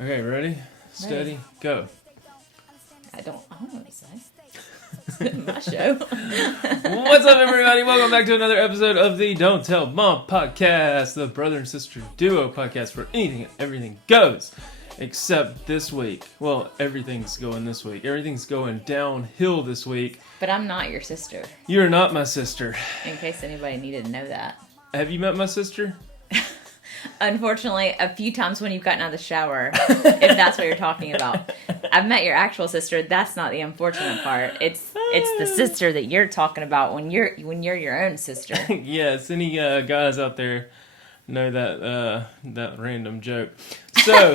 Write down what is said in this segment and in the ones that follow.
Okay, ready? Steady, go. I don't know what to say. It's my show. What's up, everybody? Welcome back to another episode of the Don't Tell Mom podcast, the brother and sister duo podcast where anything and everything goes. Except this week. Well, everything's going this week. Everything's going downhill this week. But I'm not your sister. You're not my sister. In case anybody needed to know that. Have you met my sister? Unfortunately, a few times when you've gotten out of the shower, if that's what you're talking about. I've met your actual sister. That's not the unfortunate part. It's the sister that you're talking about when you're your own sister. Yes, any guys out there know that random joke. So,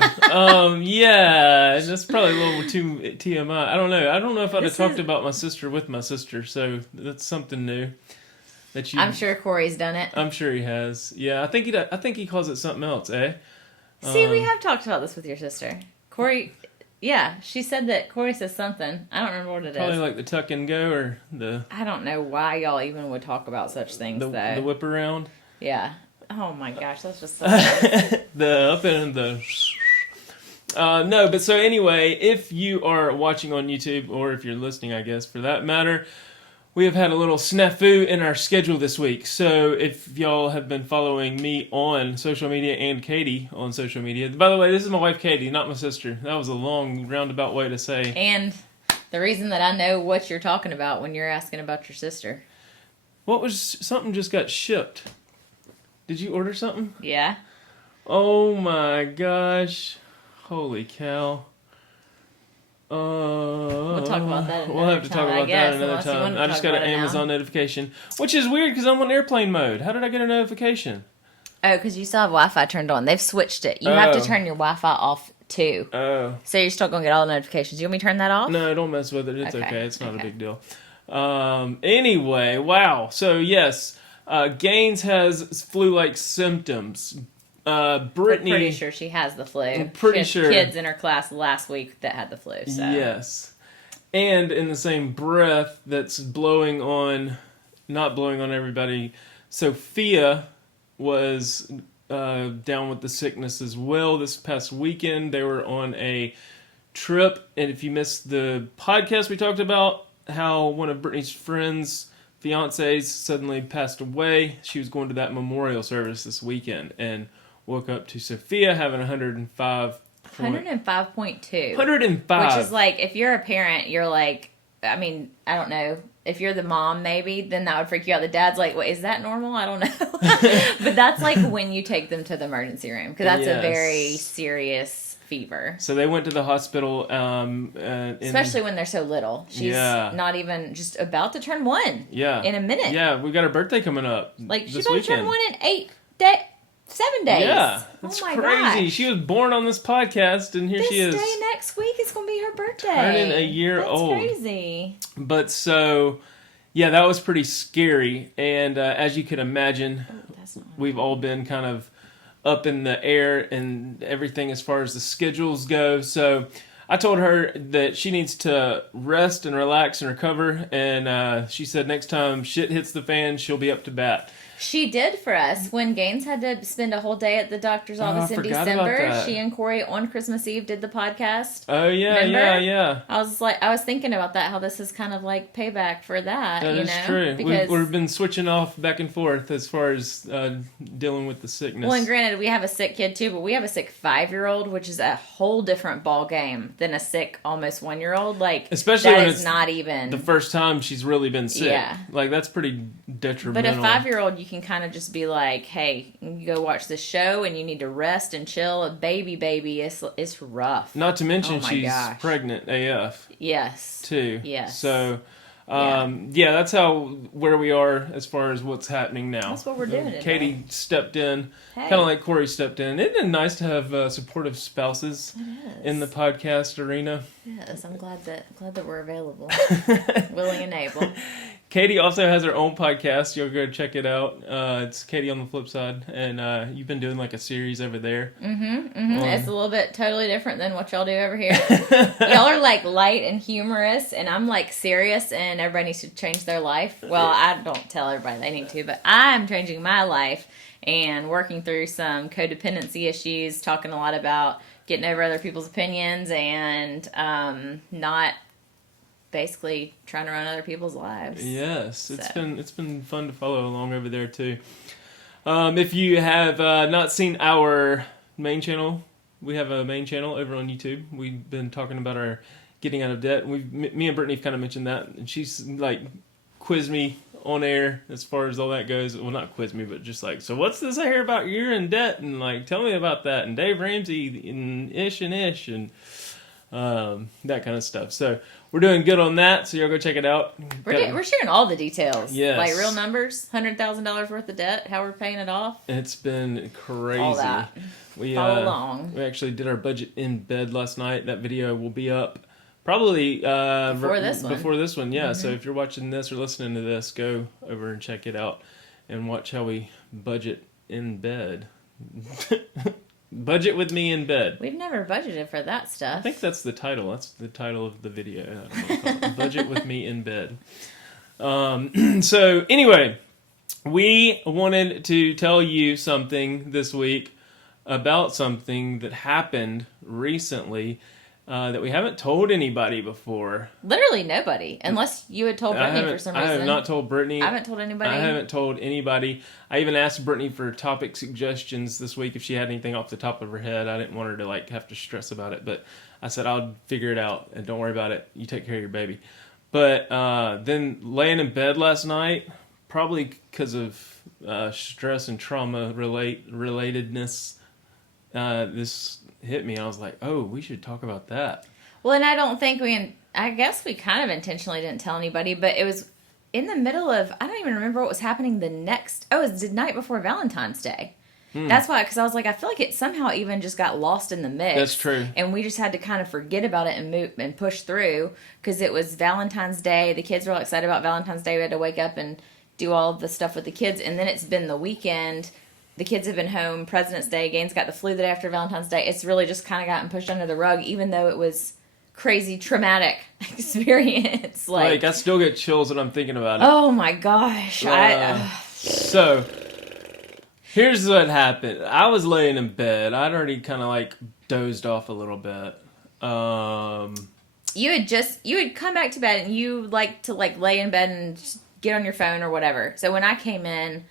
yeah, that's probably a little too TMI. I don't know if I'd have talked about my sister with my sister, so that's something new. I'm sure Corey's done it. I'm sure he has. Yeah, I think he calls it something else, eh? See, we have talked about this with your sister. Corey, yeah, she said that Corey says something. I don't remember what it Probably is. like the tuck and go or the... I don't know why y'all even would talk about such things, though. The whip around? Yeah. Oh my gosh, that's just so the up and the... no, but so anyway, if you are watching on YouTube, or if you're listening, I guess, for that matter... We have had a little snafu in our schedule this week. So if y'all have been following me on social media and Katie on social media. By the way, this is my wife Katie, not my sister. That was a long roundabout way to say. And the reason that I know what you're talking about when you're asking about your sister. Something just got shipped. Did you order something? Yeah. Oh my gosh. Holy cow. We'll talk about that We'll have to talk about that another time. I just got an Amazon notification, which is weird because I'm on airplane mode. How did I get a notification? Oh, because you still have Wi-Fi turned on. They've switched it. You have to turn your Wi-Fi off too. Oh. So you're still going to get all the notifications. You want me to turn that off? No, don't mess with it. It's okay. It's not a big deal. Anyway, wow. So yes, Gaines has flu-like symptoms. Britany, I'm pretty sure she has the flu. I'm pretty sure kids in her class last week that had the flu. So. Yes, and in the same breath, that's not blowing on everybody. Sophia was down with the sickness as well this past weekend. They were on a trip, and if you missed the podcast, we talked about how one of Britany's friends' fiancés suddenly passed away. She was going to that memorial service this weekend, and woke up to Sophia having 105.2. 105. Which is like, if you're a parent, you're like, I mean, I don't know. If you're the mom, maybe, then that would freak you out. The dad's like, wait, is that normal? I don't know. But that's like when you take them to the emergency room. Because that's a very serious fever. So they went to the hospital. Especially when they're so little. She's not even just about to turn 1. Yeah. In a minute. Yeah, we got her birthday coming up. Like, she's this about to turn 1 in 7 days. Yeah, that's crazy. Gosh. She was born on this podcast, and here she is. This day next week is going to be her birthday. Turning a year old. That's crazy. But so, yeah, that was pretty scary. And as you can imagine, we've all been kind of up in the air and everything as far as the schedules go. So I told her that she needs to rest and relax and recover. And she said next time shit hits the fan, she'll be up to bat. She did for us when Gaines had to spend a whole day at the doctor's office in December. She and Corey on Christmas Eve did the podcast. Oh yeah, remember? yeah. I was thinking about that. How this is kind of like payback for that. That is true. We've been switching off back and forth as far as dealing with the sickness. Well, and granted, we have a sick kid too, but we have a sick 5-year-old, which is a whole different ball game than a sick almost 1-year-old. Like, especially that when it's not even the first time she's really been sick. Yeah, like that's pretty detrimental. But a 5-year-old, you can kind of just be like, hey, you go watch this show and you need to rest and chill. A baby it's rough. Not to mention she's pregnant AF. Yes. Too. Yes. So, that's where we are as far as what's happening now. That's what we're doing today. Katie stepped in, kind of like Corey stepped in. Isn't it nice to have supportive spouses in the podcast arena? Yes, I'm glad that we're available, willing and able. Katie also has her own podcast. You'll go check it out. It's KatieOnTheFlipSide, and you've been doing like a series over there. It's a little bit totally different than what y'all do over here. Y'all are like light and humorous, and I'm like serious, and everybody needs to change their life. Well, I don't tell everybody they need to, but I'm changing my life and working through some codependency issues, talking a lot about getting over other people's opinions and not basically trying to run other people's lives. Yes, it's been fun to follow along over there too. If you have not seen our main channel, we have a main channel over on YouTube. We've been talking about our getting out of debt. Me and Britany have kind of mentioned that, and she's like quizzed me on air as far as all that goes. Well, not quiz me, but just like, so what's this I hear about you're in debt, and like tell me about that, and Dave Ramsey and ish and that kind of stuff. So we're doing good on that, so y'all go check it out. We're sharing all the details. Yes. Like real numbers, $100,000 worth of debt, how we're paying it off. It's been crazy. All that. Follow along. We actually did our budget in bed last night. That video will be up probably before this one. Before this one, yeah. Mm-hmm. So if you're watching this or listening to this, go over and check it out and watch how we budget in bed. Budget with me in bed. We've never budgeted for that stuff. I think that's the title. That's the title of the video. I don't know what to call it. Budget with me in bed. So anyway, we wanted to tell you something this week about something that happened recently that we haven't told anybody before. Literally nobody, unless you had told Britany for some reason. I have not told Britany. I haven't told anybody. I haven't told anybody. I even asked Britany for topic suggestions this week if she had anything off the top of her head. I didn't want her to like have to stress about it, but I said I'll figure it out and don't worry about it. You take care of your baby. But then laying in bed last night, probably because of stress and trauma relatedness, this hit me. I was like, oh, we should talk about that. Well, and I don't think I guess we kind of intentionally didn't tell anybody, but it was in the middle of, I don't even remember what was happening it was the night before Valentine's Day. That's why, because I was like, I feel like it somehow even just got lost in the mix. That's true. And we just had to kind of forget about it and move and push through, because it was Valentine's Day. The kids were all excited about Valentine's Day. We had to wake up and do all the stuff with the kids. And then it's been the weekend. The kids have been home. President's Day. Gaines got the flu the day after Valentine's Day. It's really just kind of gotten pushed under the rug, even though it was crazy traumatic experience. Like I still get chills when I'm thinking about it. Oh my gosh. So here's what happened. I was laying in bed. I'd already kind of like dozed off a little bit. You had come back to bed, and you like to like lay in bed and just get on your phone or whatever. So when I came in,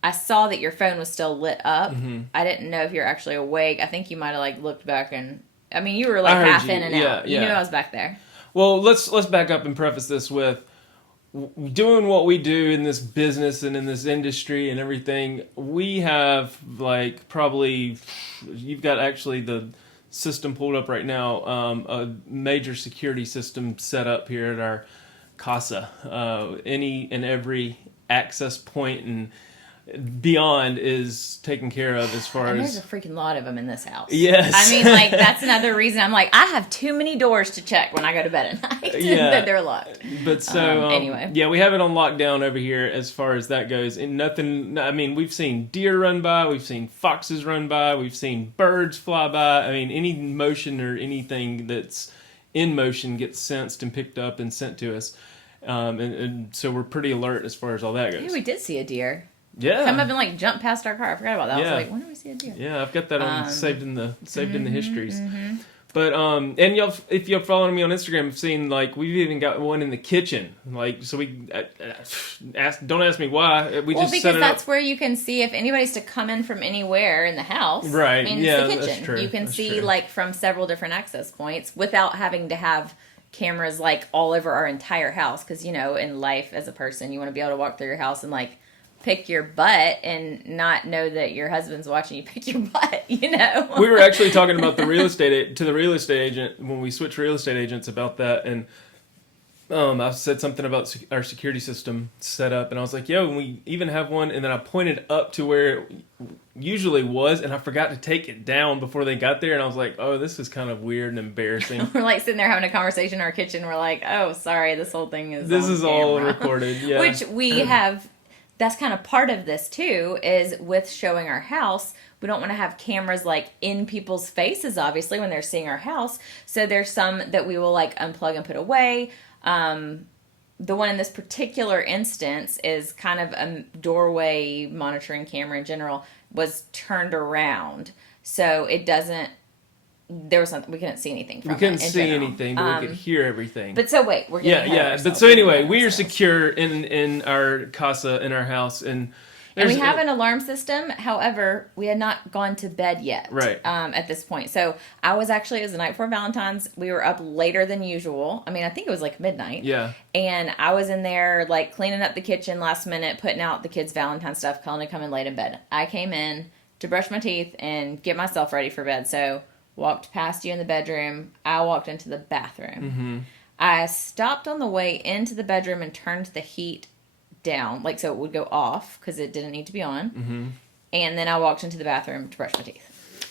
I saw that your phone was still lit up. Mm-hmm. I didn't know if you were actually awake. I think you might have like looked back and, I mean, you were like half in and out. You knew I was back there. Well, let's back up and preface this with doing what we do in this business and in this industry and everything. We have like probably, you've got actually the system pulled up right now, a major security system set up here at our casa. Any and every access point and beyond is taken care of as far and as... there's a freaking lot of them in this house. Yes. I mean, like, that's another reason I'm like, I have too many doors to check when I go to bed at night. Yeah. That they're locked. But so, anyway. Yeah, we have it on lockdown over here as far as that goes. And nothing, I mean, we've seen deer run by, we've seen foxes run by, we've seen birds fly by. I mean, any motion or anything that's in motion gets sensed and picked up and sent to us. And so we're pretty alert as far as all that goes. Hey, we did see a deer. Yeah, come up and like jump past our car. I forgot about that. Yeah. I was like, when did we see a deer? Yeah, I've got that on saved in the histories. Mm-hmm. But and if you're following me on Instagram, you've seen like we've even got one in the kitchen. Like so we don't ask me why. We just because set it that's up. where you can see if anybody's to come in from anywhere in the house. Right. I mean, yeah, it's the kitchen. that's true. You can that's see true. like from several different access points without having to have cameras like all over our entire house. Because you know, in life as a person, you want to be able to walk through your house and like pick your butt and not know that your husband's watching you pick your butt, you know? We were actually talking about the real estate agent when we switched real estate agents about that, and I said something about our security system set up, and I was like, yo, we even have one, and then I pointed up to where it usually was, and I forgot to take it down before they got there, and I was like, oh, this is kind of weird and embarrassing. We're like sitting there having a conversation in our kitchen, we're like, oh, sorry, this whole thing is all recorded, yeah. Which we have... That's kind of part of this too, is with showing our house, we don't want to have cameras like in people's faces, obviously, when they're seeing our house. So there's some that we will like unplug and put away. The one in this particular instance is kind of a doorway monitoring camera in general, was turned around. So it doesn't there was something we couldn't see anything from We couldn't it in see general. anything, but we could hear everything. But so wait, we're getting ahead of But ourselves. so anyway, we are secure in our casa, in our house, and we have an alarm system. However, we had not gone to bed yet. Right. At this point, so it was the night before Valentine's. We were up later than usual. I mean, I think it was like midnight. Yeah. And I was in there like cleaning up the kitchen last minute, putting out the kids' Valentine's stuff. Cullen had come in late in bed. I came in to brush my teeth and get myself ready for bed. So walked past you in the bedroom. I walked into the bathroom. Mm-hmm. I stopped on the way into the bedroom and turned the heat down, like so it would go off because it didn't need to be on. Mm-hmm. And then I walked into the bathroom to brush my teeth.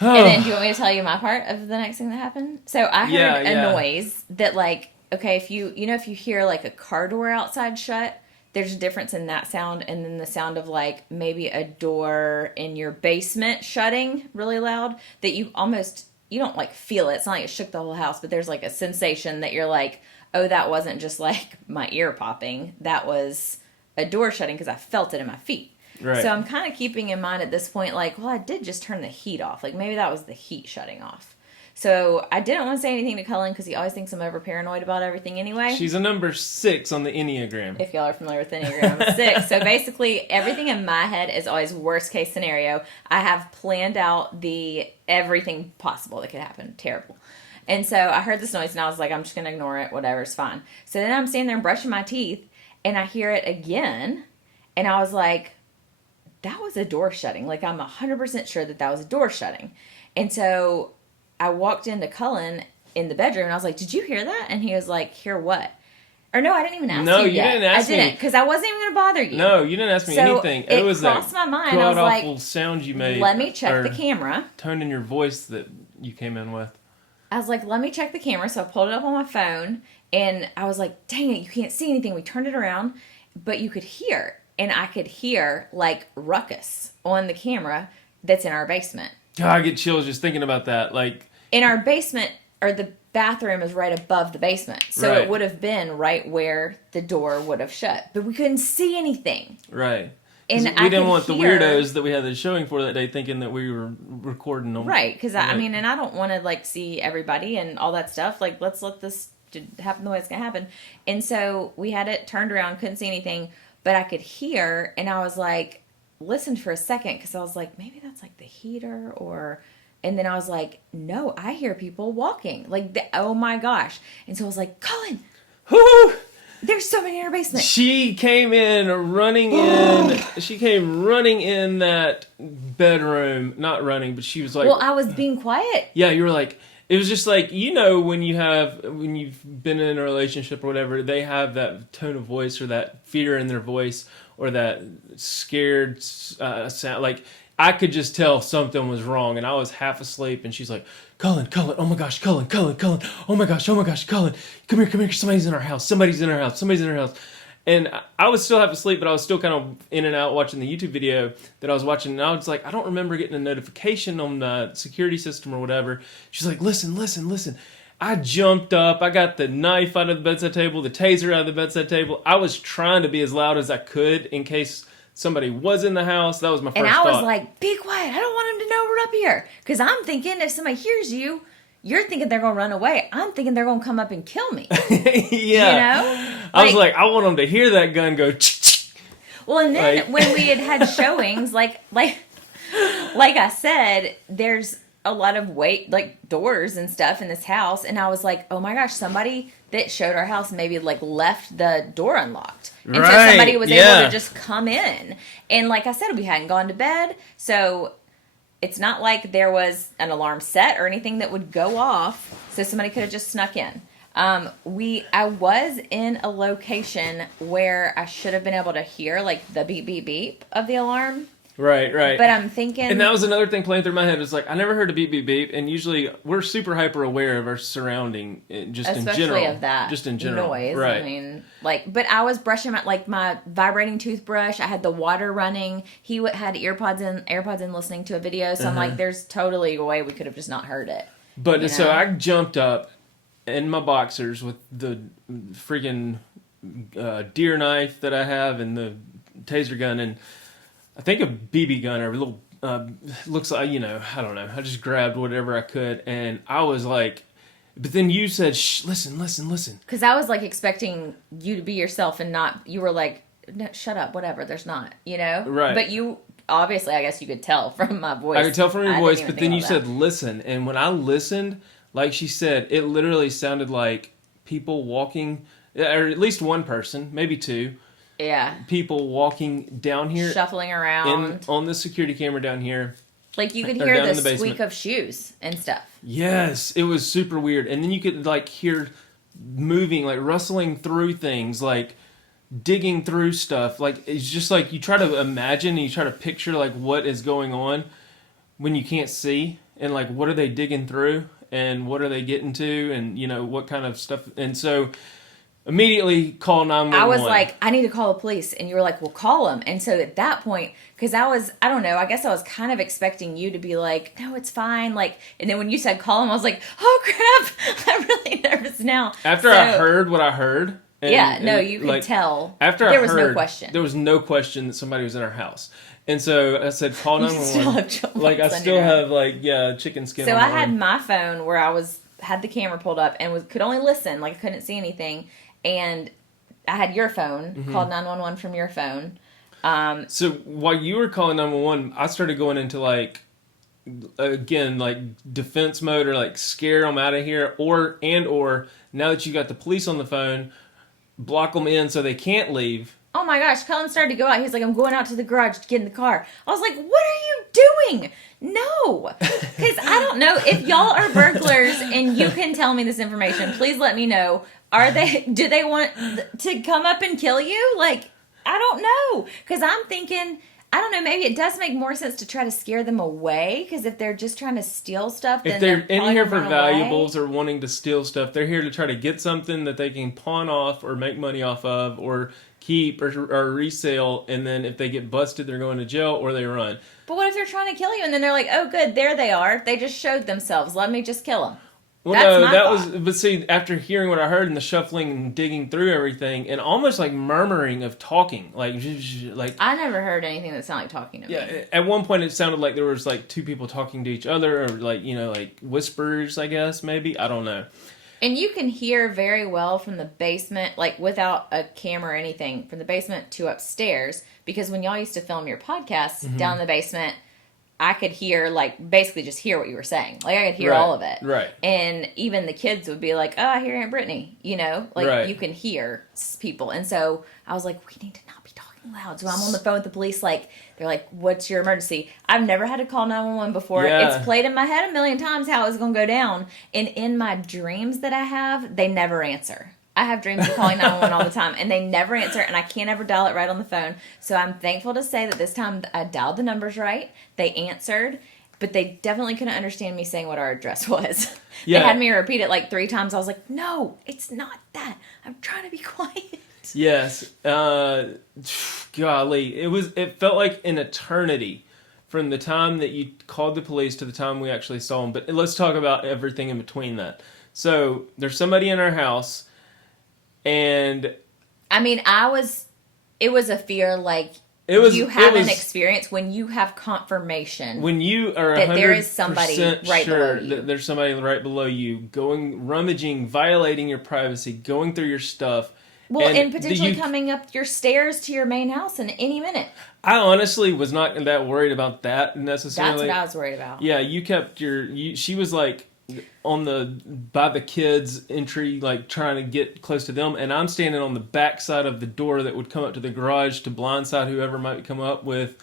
And then do you want me to tell you my part of the next thing that happened? So I heard a noise that like, okay, if you hear like a car door outside shut, there's a difference in that sound and then the sound of like maybe a door in your basement shutting really loud that you don't like feel it. It's not like it shook the whole house, but there's like a sensation that you're like, oh, that wasn't just like my ear popping. That was a door shutting because I felt it in my feet. Right. So I'm kind of keeping in mind at this point, like, well, I did just turn the heat off. Like maybe that was the heat shutting off. So I didn't want to say anything to Cullen because he always thinks I'm over paranoid about everything anyway. She's a number 6 on the Enneagram. If y'all are familiar with Enneagram 6. So basically everything in my head is always worst case scenario. I have planned out everything possible that could happen. Terrible. And so I heard this noise and I was like, I'm just going to ignore it. Whatever, it's fine. So then I'm standing there brushing my teeth and I hear it again. And I was like, that was a door shutting. Like I'm 100% sure that was a door shutting. And so I walked into Cullen in the bedroom and I was like, did you hear that? And he was like, hear what? Or no, I didn't even ask you yet. Didn't ask me. I didn't, because I wasn't even going to bother you. No, you didn't ask me anything. It was crossed that my mind. I was like, awful sound you made. let me check the camera. Tone in your voice that you came in with. I was like, let me check the camera. So I pulled it up on my phone and I was like, dang it, you can't see anything. We turned it around, but you could hear. And I could hear like ruckus on the camera that's in our basement. God, I get chills just thinking about that. Like in our basement, or the bathroom is right above the basement. So it would have been right where the door would have shut. But we couldn't see anything. Right. And we didn't want the weirdos that we had the showing for that day thinking that we were recording them. Right. Because I mean, and I don't want to like see everybody and all that stuff. Like, let's let this happen the way it's going to happen. And so we had it turned around, couldn't see anything, but I could hear. And I was like, listened for a second because I was like, maybe that's like the heater or... And then I was like, no, I hear people walking. Like, oh my gosh. And so I was like, Cullen, there's somebody in our basement. She came running in that bedroom. Not running, but she was like... Well, I was being quiet. Yeah, you were like... It was just like, when you've been in a relationship or whatever, they have that tone of voice or that fear in their voice or that scared sound. Like... I could just tell something was wrong, and I was half asleep, and she's like, Cullen, oh my gosh, Cullen, oh my gosh, Cullen, come here, somebody's in our house. And I was still half asleep, but I was still kind of in and out watching the YouTube video that I was watching, and I was like, I don't remember getting a notification on the security system or whatever. She's like, listen. I jumped up, I got the knife out of the bedside table, the taser out of the bedside table. I was trying to be as loud as I could in case... somebody was in the house. That was my first thought. And I was like, be quiet. I don't want him to know we're up here. Because I'm thinking if somebody hears you, you're thinking they're going to run away. I'm thinking they're going to come up and kill me. Yeah. I was like, I want them to hear that gun go... Well, and then when we had showings, like I said, there's a lot of doors and stuff in this house. And I was like, oh my gosh, somebody that showed our house maybe left the door unlocked. And so somebody was able to just come in. And like I said, we hadn't gone to bed. So it's not like there was an alarm set or anything that would go off. So somebody could have just snuck in. I was in a location where I should have been able to hear the beep, beep, beep of the alarm. Right. But I'm thinking... And that was another thing playing through my head. Was like, I never heard a beep, beep, beep. And usually we're super hyper aware of our surrounding, Especially in general. of that just in general. Noise. Right. I mean, but I was brushing my vibrating toothbrush. I had the water running. He had AirPods in listening to a video. So I'm like, there's totally a way we could have just not heard it. But so I jumped up in my boxers with the freaking deer knife that I have and the taser gun and I think a BB gun or a little looks like, I don't know. I just grabbed whatever I could, and I was like, but then you said, shh, listen. Because I was like expecting you to be yourself and not, you were like, no, shut up, whatever, there's not, Right. But you, obviously, I guess you could tell from my voice. I could tell from your voice, but then you that. said, listen. And when I listened, like she said, it literally sounded like people walking, or at least one person, maybe two. Yeah. People walking down here. Shuffling around. On the security camera down here. Like you could Or hear down the in the basement. squeak of shoes and stuff. Yes, it was super weird. And then you could like hear moving, like rustling through things, like digging through stuff. Like it's just like you try to imagine and you try to picture like what is going on when you can't see, and like what are they digging through and what are they getting to, and what kind of stuff. And so immediately call 911. I was like, I need to call the police. And you were like, well, call them. And so at that point, because I don't know, I guess I was kind of expecting you to be like, no, it's fine. Like, and then when you said call them, I was like, oh crap, I'm really nervous now. After I heard what I heard. You could tell. After there was no question. There was no question that somebody was in our house. And so I said, call 911. Like, I still have, chicken skin So on I had my phone where I had the camera pulled up and could only listen. Like, I couldn't see anything. And I had your phone, called 911 from your phone. So while you were calling 911, I started going into, defense mode, or, scare them out of here. Or now that you got the police on the phone, block them in so they can't leave. Oh my gosh, Cullen started to go out. He's like, I'm going out to the garage to get in the car. I was like, what are you doing? No. Because I don't know. If y'all are burglars and you can tell me this information, please let me know. Do they want to come up and kill you? Like, I don't know. Because I'm thinking, I don't know, maybe it does make more sense to try to scare them away. Because if they're just trying to steal stuff, then if they're in here for run valuables away. or wanting to steal stuff, they're here to try to get something that they can pawn off or make money off of or keep or resale. And then if they get busted, they're going to jail or they run. But what if they're trying to kill you and then they're like, oh good, there they are. They just showed themselves. Let me just kill them. Well, but see, after hearing what I heard and the shuffling and digging through everything and almost like murmuring of talking, like I never heard anything that sounded like talking to me. Yeah, at one point it sounded like there was like two people talking to each other, or like whispers, I guess, maybe. I don't know. And you can hear very well from the basement, like without a camera or anything, from the basement to upstairs, because when y'all used to film your podcasts down in the basement, I could hear, basically just hear what you were saying. Like, I could hear all of it. Right. And even the kids would be like, oh, I hear Aunt Britany, you can hear people. And so I was like, we need to not be talking loud. So I'm on the phone with the police, they're like, what's your emergency? I've never had to call 911 before. Yeah. It's played in my head a million times how it's going to go down. And in my dreams that I have, they never answer. I have dreams of calling 911 all the time, and they never answer, and I can't ever dial it right on the phone. So I'm thankful to say that this time I dialed the numbers right. They answered, but they definitely couldn't understand me saying what our address was. Yeah. They had me repeat it 3 times. I was like, no, it's not that. I'm trying to be quiet. Yes. Golly, it felt like an eternity from the time that you called the police to the time we actually saw them. But let's talk about everything in between that. So there's somebody in our house. And I mean, it was a fear you have an experience when you have confirmation. When you are that there is somebody right sure below you. That there's somebody right below you, rummaging, violating your privacy, going through your stuff. Well, and potentially coming up your stairs to your main house in any minute. I honestly was not that worried about that necessarily. That's what I was worried about. Yeah, you kept she was by the kids' entry, trying to get close to them, and I'm standing on the back side of the door that would come up to the garage to blindside whoever might come up with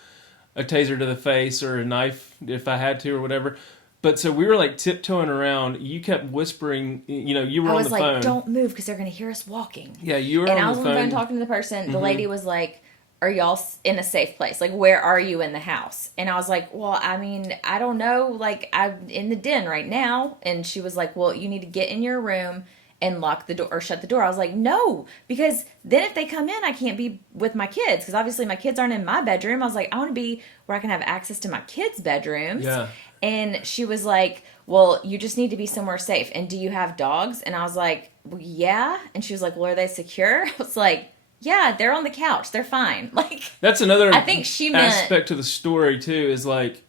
a taser to the face or a knife if I had to or whatever. But so we were tiptoeing around. You kept whispering. You were on the phone. I was don't move because they're going to hear us walking. Yeah, you were on the phone. And I was on the phone talking to the person. The lady was like, are y'all in a safe place? Where are you in the house? And I was like, well, I mean, I don't know. I'm in the den right now. And she was like, well, you need to get in your room and lock the door or shut the door. I was like, no, because then if they come in, I can't be with my kids. Because obviously my kids aren't in my bedroom. I was like, I want to be where I can have access to my kids' bedrooms. Yeah. And she was like, well, you just need to be somewhere safe. And do you have dogs? And I was like, well, yeah. And she was like, well, are they secure? I was like, Yeah, they're on the couch. They're fine. Like, That's another I think she meant aspect to the story too. Is like,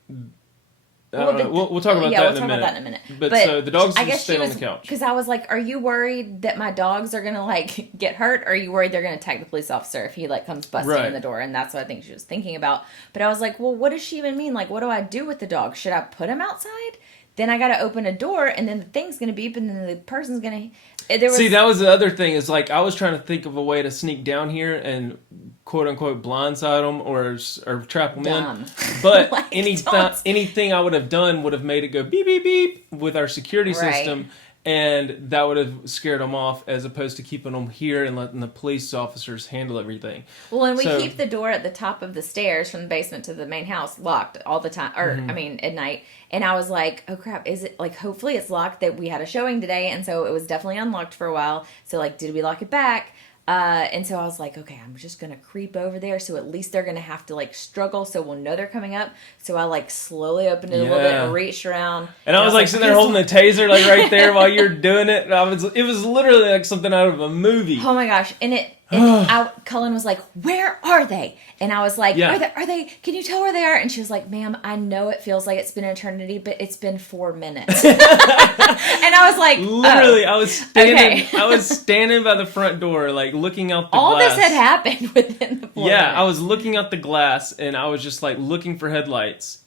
well, we'll talk about that in a minute. about that in a minute. But so the dogs just stayed on the couch. Because I was like, are you worried that my dogs are gonna like get hurt? Or are you worried they're gonna attack the police officer if he like comes busting in the door? And that's what I think she was thinking about. But I was like, well, what does she even mean? Like, what do I do with the dog? Should I put him outside? Then I got to open a door, and then the thing's going to beep, and then the person's going to... See, that was the other thing, is like, I was trying to think of a way to sneak down here and quote-unquote blindside them or trap them in. But Like, anything I would have done would have made it go beep, beep, beep with our security system, and that would have scared them off, as opposed to keeping them here and letting the police officers handle everything. Well, and we keep the door at the top of the stairs from the basement to the main house locked all the time, or I mean at night. And I was like, oh crap, is it like, hopefully it's locked, that we had a showing today, and so it was definitely unlocked for a while. So like, did we lock it back? And so I was like, okay, I'm just going to creep over there. So at least they're going to have to like struggle. So we'll know they're coming up. So I like slowly opened it a little bit and reached around. And I was like sitting there holding the taser like right there while you're doing it. And it was literally like something out of a movie. Oh my gosh. And Cullen was like, where are they? And I was like, are they, can you tell where they are? And she was like, ma'am, I know it feels like it's been an eternity, but it's been 4 minutes. And I was like, literally, I was standing by the front door, like looking out the glass. All this had happened within the 4 minutes. I was looking out the glass, and I was just like looking for headlights,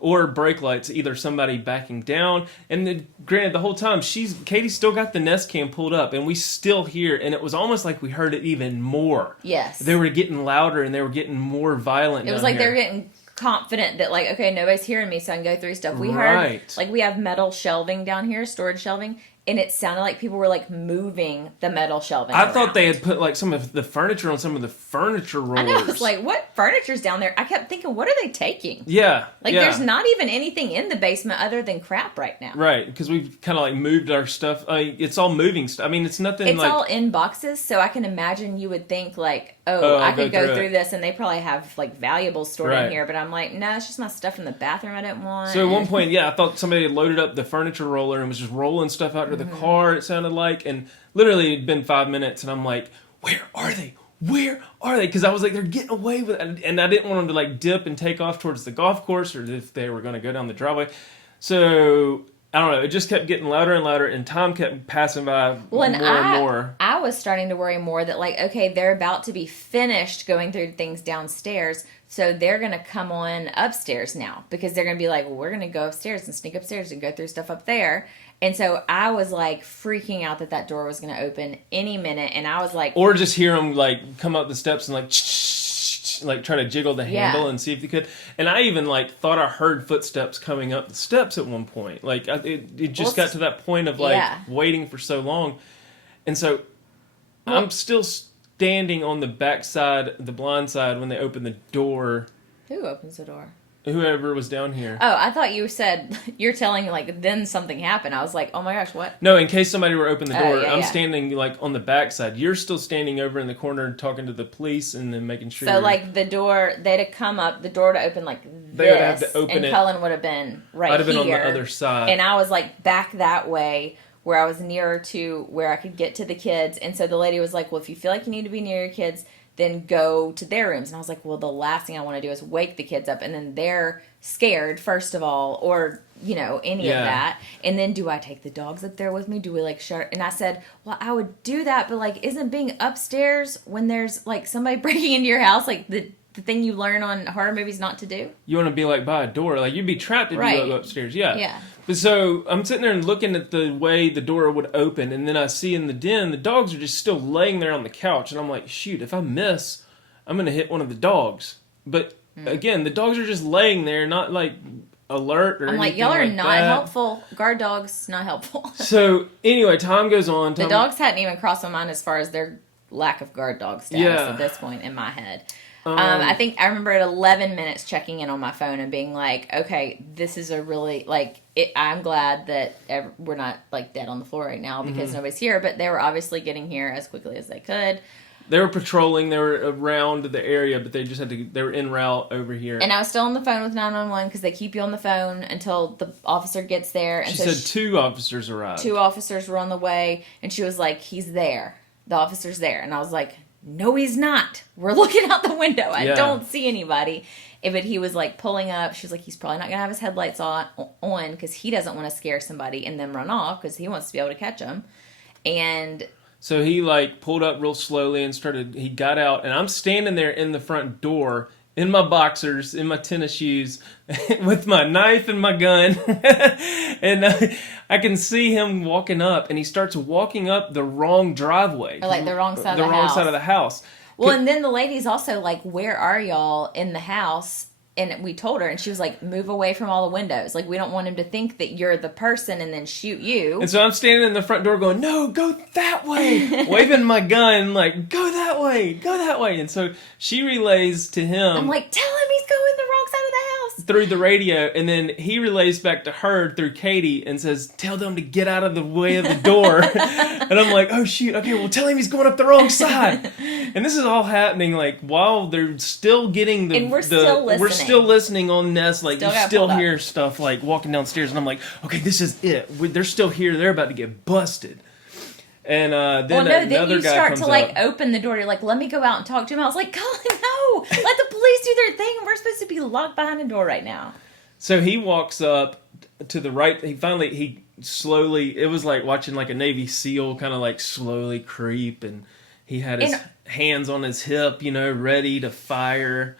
or brake lights, either somebody backing down. And then, granted, the whole time, Katie still got the Nest Cam pulled up, and we still hear, and it was almost like we heard it even more. Yes. They were getting louder, and they were getting more violent. It was like they were getting confident that like, okay, nobody's hearing me, so I can go through stuff. We heard, like, we have metal shelving down here, storage shelving, and it sounded like people were like moving the metal shelving around. Thought they had put like some of the furniture on some of the furniture rollers. I know, I was like, what furniture's down there? I kept thinking, what are they taking? Yeah. There's not even anything in the basement other than crap right now. Right, because we've kind of like moved our stuff. It's all moving stuff. I mean, it's nothing It's all in boxes, so I can imagine you would think like, I could go through this, and they probably have like valuables stored in here, but I'm like, no, it's just my stuff from the bathroom I didn't want. So at one point, I thought somebody had loaded up the furniture roller and was just rolling stuff out to the car, it sounded like, and literally it'd been 5 minutes, and I'm like, where are they? Where are they? Because I was like, they're getting away with it, and I didn't want them to like dip and take off towards the golf course, or if they were going to go down the driveway. So I don't know. It just kept getting louder and louder, and time kept passing by more and more. I was starting to worry more that, like, okay, they're about to be finished going through things downstairs, so they're going to come on upstairs now, because they're going to be like, well, we're going to go upstairs and sneak upstairs and go through stuff up there. And so I was, like, freaking out that door was going to open any minute, and I was like... Or just hear them, like, come up the steps and, like try to jiggle the handle and see if they could. And I even like thought I heard footsteps coming up the steps at one point. Like it just got to that point of like waiting for so long. And so I'm still standing on the back side, the blind side, when they open the door. Who opens the door? Whoever was down here. Oh, I thought you said, you're telling like, then something happened. I was like, oh my gosh, what? No, in case somebody were to open the door, I'm standing like on the back side. You're still standing over in the corner talking to the police and then making sure. So like the door, they'd have come up, the door to open like this. They would have to open and Cullen would have been right here. I'd have been on the other side. And I was like back that way, where I was nearer to where I could get to the kids. And so the lady was like, well, if you feel like you need to be near your kids, then go to their rooms. And I was like, well, the last thing I want to do is wake the kids up, and then they're scared, first of all, or, you know, any of that. And then do I take the dogs up there with me? Do we, like, shut? And I said, well, I would do that, but, like, isn't being upstairs when there's, like, somebody breaking into your house, like, the thing you learn on horror movies not to do? You want to be, like, by a door. Like, you'd be trapped if you go upstairs. Yeah. But so I'm sitting there and looking at the way the door would open, and then I see in the den, the dogs are just still laying there on the couch, and I'm like, shoot, if I miss, I'm going to hit one of the dogs. But, again, the dogs are just laying there, not, like, alert or anything. I'm like, y'all are not helpful. Guard dogs, not helpful. So, anyway, time goes on. The dogs hadn't even crossed my mind as far as their lack of guard dog status at this point in my head. I think I remember at 11 minutes checking in on my phone and being like, okay, this is a really, like, I'm glad that we're not, like, dead on the floor right now because nobody's here, but they were obviously getting here as quickly as they could. They were patrolling, they were around the area, but they just had to, they were en route over here. And I was still on the phone with 911 because they keep you on the phone until the officer gets there. And she said 2 officers arrived. 2 officers were on the way, and she was like, he's there. The officer's there. And I was like, no, he's not. We're looking out the window. I Yeah. don't see anybody. But he was like pulling up. She's like, he's probably not going to have his headlights on because he doesn't want to scare somebody and then run off because he wants to be able to catch them. And So he like pulled up real slowly and he got out, and I'm standing there in the front door in my boxers, in my tennis shoes, with my knife and my gun. And I can see him walking up, and he starts walking up the wrong driveway. or like the wrong side of the The wrong house. side of the house. Well, and then the lady's also like, where are y'all in the house? And we told her, and she was like, move away from all the windows. Like, we don't want him to think that you're the person and then shoot you. And so I'm standing in the front door going, no, go that way. Waving my gun, like, go that way, go that way. And so she relays to him. I'm like, tell him he's going the wrong side of the house. Through the radio, and then he relays back to her through Katie and says, tell them to get out of the way of the door. And I'm like, oh shoot, okay, well tell him he's going up the wrong side. And this is all happening like while they're still getting And we're still listening. We're still listening on Nest, like Still you got still pulled up. hear stuff like walking downstairs, and I'm like, okay, this is it. They're still here, they're about to get busted. And then Then another you guy start comes to like up. open the door. You're like, let me go out and talk to him. I was like, Cullen, no, let the police do their thing. We're supposed to be locked behind a door right now. So he walks up to the right. He slowly, it was like watching like a Navy SEAL kind of like slowly creep, and he had his hands on his hip, ready to fire.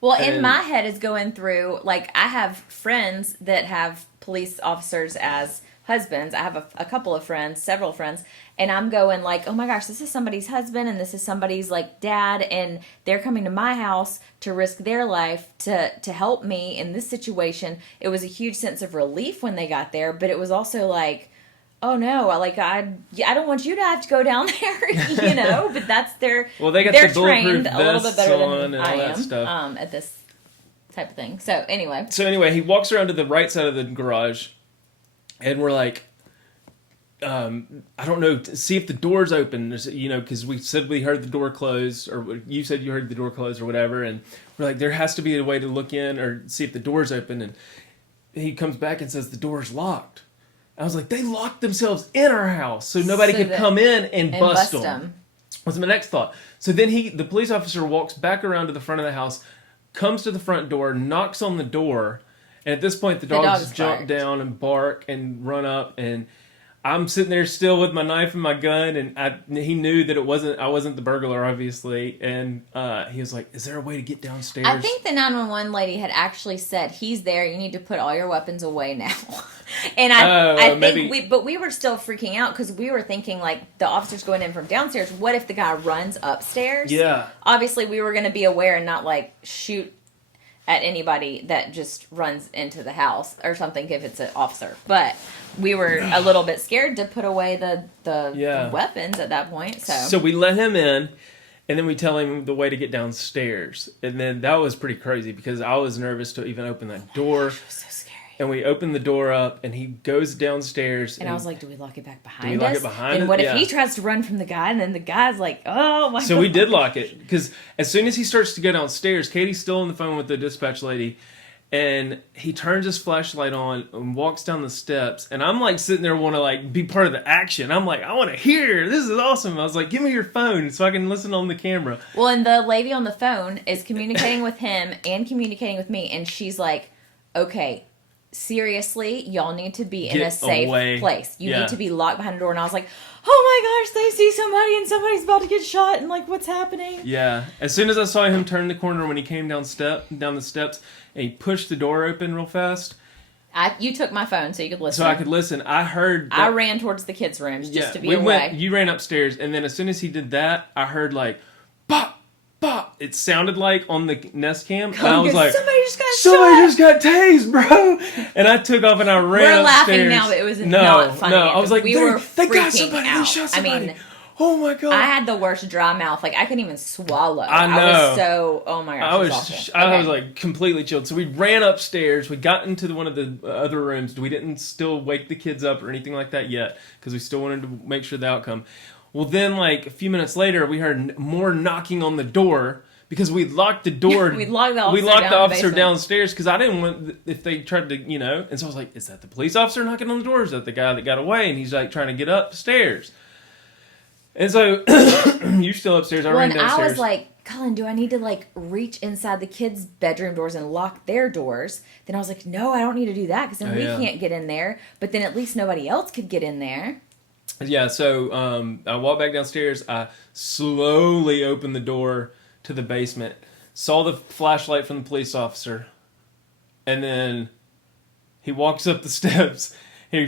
Well, in my head is going through, like, I have friends that have police officers as husbands. I have a couple of friends, several friends, and I'm going like, oh my gosh, this is somebody's husband and this is somebody's like dad, and they're coming to my house to risk their life to help me in this situation. It was a huge sense of relief when they got there, but it was also like, oh no, like I don't want you to have to go down there, but that's their, Well, they got they're the bulletproof trained a little bit vests better on than and all I that am stuff. at this type of thing. So anyway, He walks around to the right side of the garage, and we're like, I don't know, see if the door's open, because we said we heard the door close, or you said you heard the door close or whatever, and we're like, there has to be a way to look in or see if the door's open, and he comes back and says the door's locked. I was like, they locked themselves in our house so nobody could come in and bust them. Was my next thought. So then the police officer walks back around to the front of the house, comes to the front door, knocks on the door, and at this point the dogs jump down and bark and run up, and I'm sitting there still with my knife and my gun, and he knew that I wasn't the burglar, obviously, and he was like, is there a way to get downstairs? I think the 911 lady had actually said, he's there, you need to put all your weapons away now. And I think we were still freaking out because we were thinking like the officer's going in from downstairs. What if the guy runs upstairs? Yeah. Obviously we were going to be aware and not like shoot at anybody that just runs into the house or something if it's an officer. But we were a little bit scared to put away the weapons at that point. So we let him in, and then we tell him the way to get downstairs. And then that was pretty crazy because I was nervous to even open that door. Gosh, it was so scary. And we opened the door up, and he goes downstairs. And I was like, do we lock it back behind us? Do we lock it behind us? And what if he tries to run from the guy, and then the guy's like, oh my God. So we did lock it, because as soon as he starts to go downstairs, Katie's still on the phone with the dispatch lady, and he turns his flashlight on and walks down the steps, and I'm like sitting there want to like be part of the action. I'm like, I want to hear, this is awesome. I was like, give me your phone so I can listen on the camera. Well, and the lady on the phone is communicating with him and communicating with me, and she's like, okay, seriously, y'all need to be in a safe place. You need to be locked behind a door. And I was like, oh my gosh, they see somebody and somebody's about to get shot, and like, what's happening? Yeah. As soon as I saw him turn the corner when he came down the steps, and he pushed the door open real fast. You took my phone so you could listen. So I could listen. I heard... I ran towards the kids' rooms just to be away. You ran upstairs, and then as soon as he did that, I heard like, pop, pop. It sounded like on the Nest Cam. And I was like, somebody just got tased, bro. And I took off and I ran upstairs. We're laughing now, but it was not funny. No, I was like, we were they got freaking somebody. out. They shot somebody. I mean, oh my God. I had the worst dry mouth. Like, I couldn't even swallow. I know. I was so, oh my gosh. I was like completely chilled. So we ran upstairs. We got into one of the other rooms. We didn't still wake the kids up or anything like that yet because we still wanted to make sure the outcome. Well, then like a few minutes later, we heard more knocking on the door because we locked the door. We locked the officer downstairs because I didn't want, if they tried to, And so I was like, is that the police officer knocking on the door? Is that the guy that got away? And he's like trying to get upstairs. And so you're still upstairs. I ran When downstairs. I was like, Cullen, do I need to like reach inside the kids' bedroom doors and lock their doors? Then I was like, no, I don't need to do that because then we can't get in there. But then at least nobody else could get in there. Yeah, so I walked back downstairs. I slowly opened the door to the basement, saw the flashlight from the police officer, and then he walks up the steps. He